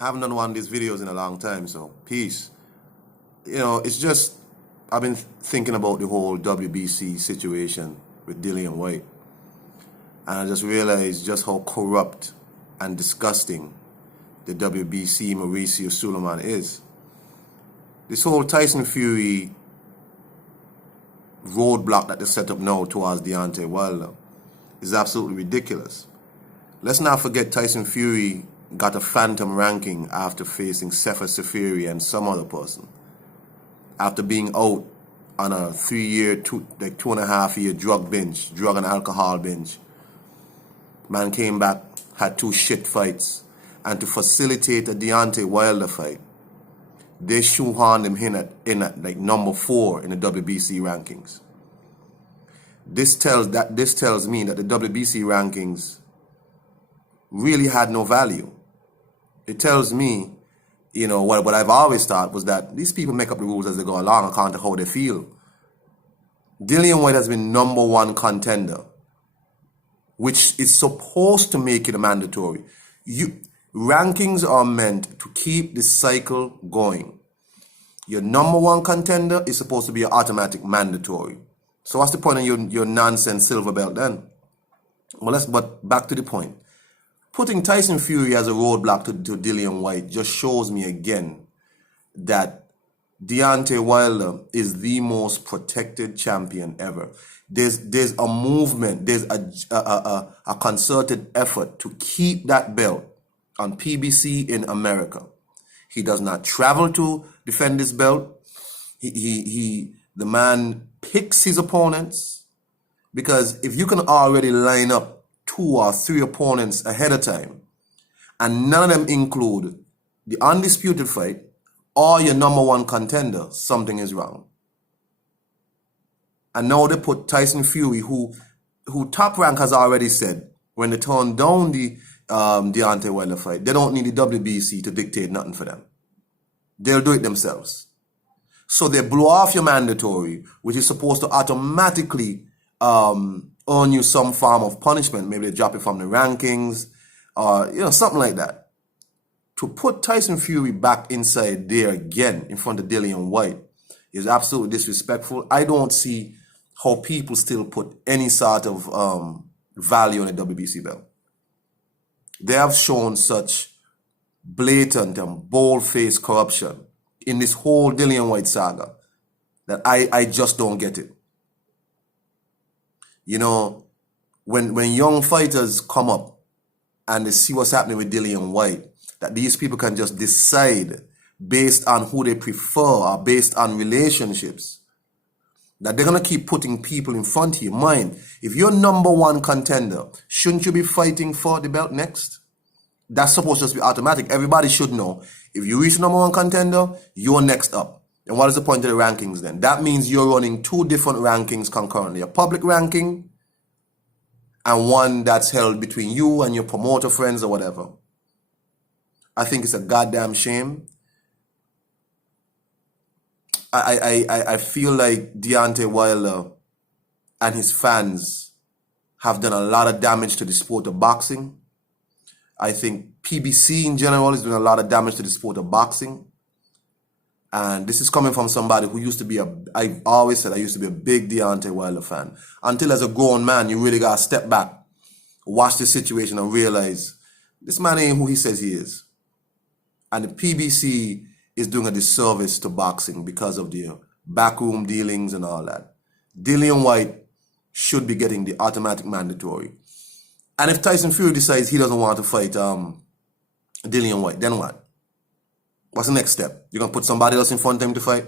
I haven't done one of these videos in a long time, so peace. You know, it's just, I've been thinking about the whole WBC situation with Dillian Whyte. And I just realized just how corrupt and disgusting the WBC Mauricio Suleiman is. This whole Tyson Fury roadblock that they set up now towards Deontay Wilder is absolutely ridiculous. Let's not forget Tyson Fury got a phantom ranking after facing Sefer Seferi and some other person. After being out on a 2.5 year drug and alcohol binge. Man came back, had 2 shit fights, and to facilitate a Deontay Wilder fight, they shoehorned him in at like number 4 in the WBC rankings. This tells me that the WBC rankings really had no value. It tells me, you know, what I've always thought was that these people make up the rules as they go along according to how they feel. Dillian Whyte has been number 1 contender, which is supposed to make it a mandatory. Rankings are meant to keep the cycle going. Your number 1 contender is supposed to be an automatic mandatory. So what's the point of your nonsense silver belt then? Well, but back to the point. Putting Tyson Fury as a roadblock to Dillian Whyte just shows me again that Deontay Wilder is the most protected champion ever. There's a movement, there's a concerted effort to keep that belt on PBC in America. He does not travel to defend this belt. The man picks his opponents, because if you can already line up 2 or 3 opponents ahead of time, and none of them include the undisputed fight or your number 1 contender, something is wrong. And now they put Tyson Fury, who Top Rank has already said, when they turn down the Deontay Wilder fight, they don't need the WBC to dictate nothing for them. They'll do it themselves. So they blow off your mandatory, which is supposed to automatically earn you some form of punishment. Maybe they drop it from the rankings, or something like that. To put Tyson Fury back inside there again in front of Dillian Whyte is absolutely disrespectful. I don't see how people still put any sort of value on a WBC belt. They have shown such blatant and bold-faced corruption in this whole Dillian Whyte saga that I just don't get it. You know, when young fighters come up and they see what's happening with Dillian Whyte, that these people can just decide based on who they prefer or based on relationships, that they're going to keep putting people in front of you. Mind, if you're number 1 contender, shouldn't you be fighting for the belt next? That's supposed to just be automatic. Everybody should know. If you reach number 1 contender, you're next up. And what is the point of the rankings then? That means you're running 2 different rankings concurrently. A public ranking and one that's held between you and your promoter friends or whatever. I think it's a goddamn shame. I feel like Deontay Wilder and his fans have done a lot of damage to the sport of boxing. I think PBC in general is doing a lot of damage to the sport of boxing. And this is coming from somebody who used to be I always said I used to be a big Deontay Wilder fan. Until as a grown man, you really got to step back, watch the situation and realize this man ain't who he says he is. And the PBC is doing a disservice to boxing because of the backroom dealings and all that. Dillian Whyte should be getting the automatic mandatory. And if Tyson Fury decides he doesn't want to fight Dillian Whyte, then what? What's the next step? You're going to put somebody else in front of him to fight?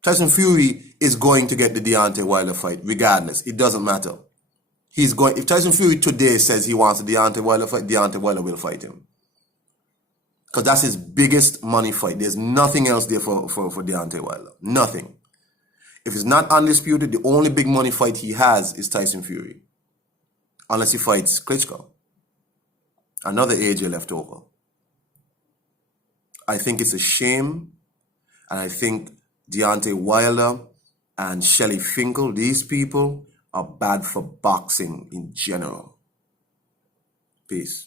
Tyson Fury is going to get the Deontay Wilder fight regardless. It doesn't matter. If Tyson Fury today says he wants a Deontay Wilder fight, Deontay Wilder will fight him. Because that's his biggest money fight. There's nothing else there for Deontay Wilder. Nothing. If it's not undisputed, the only big money fight he has is Tyson Fury. Unless he fights Klitschko. Another AJ left over. I think it's a shame. And I think Deontay Wilder and Shelly Finkel, these people, are bad for boxing in general. Peace.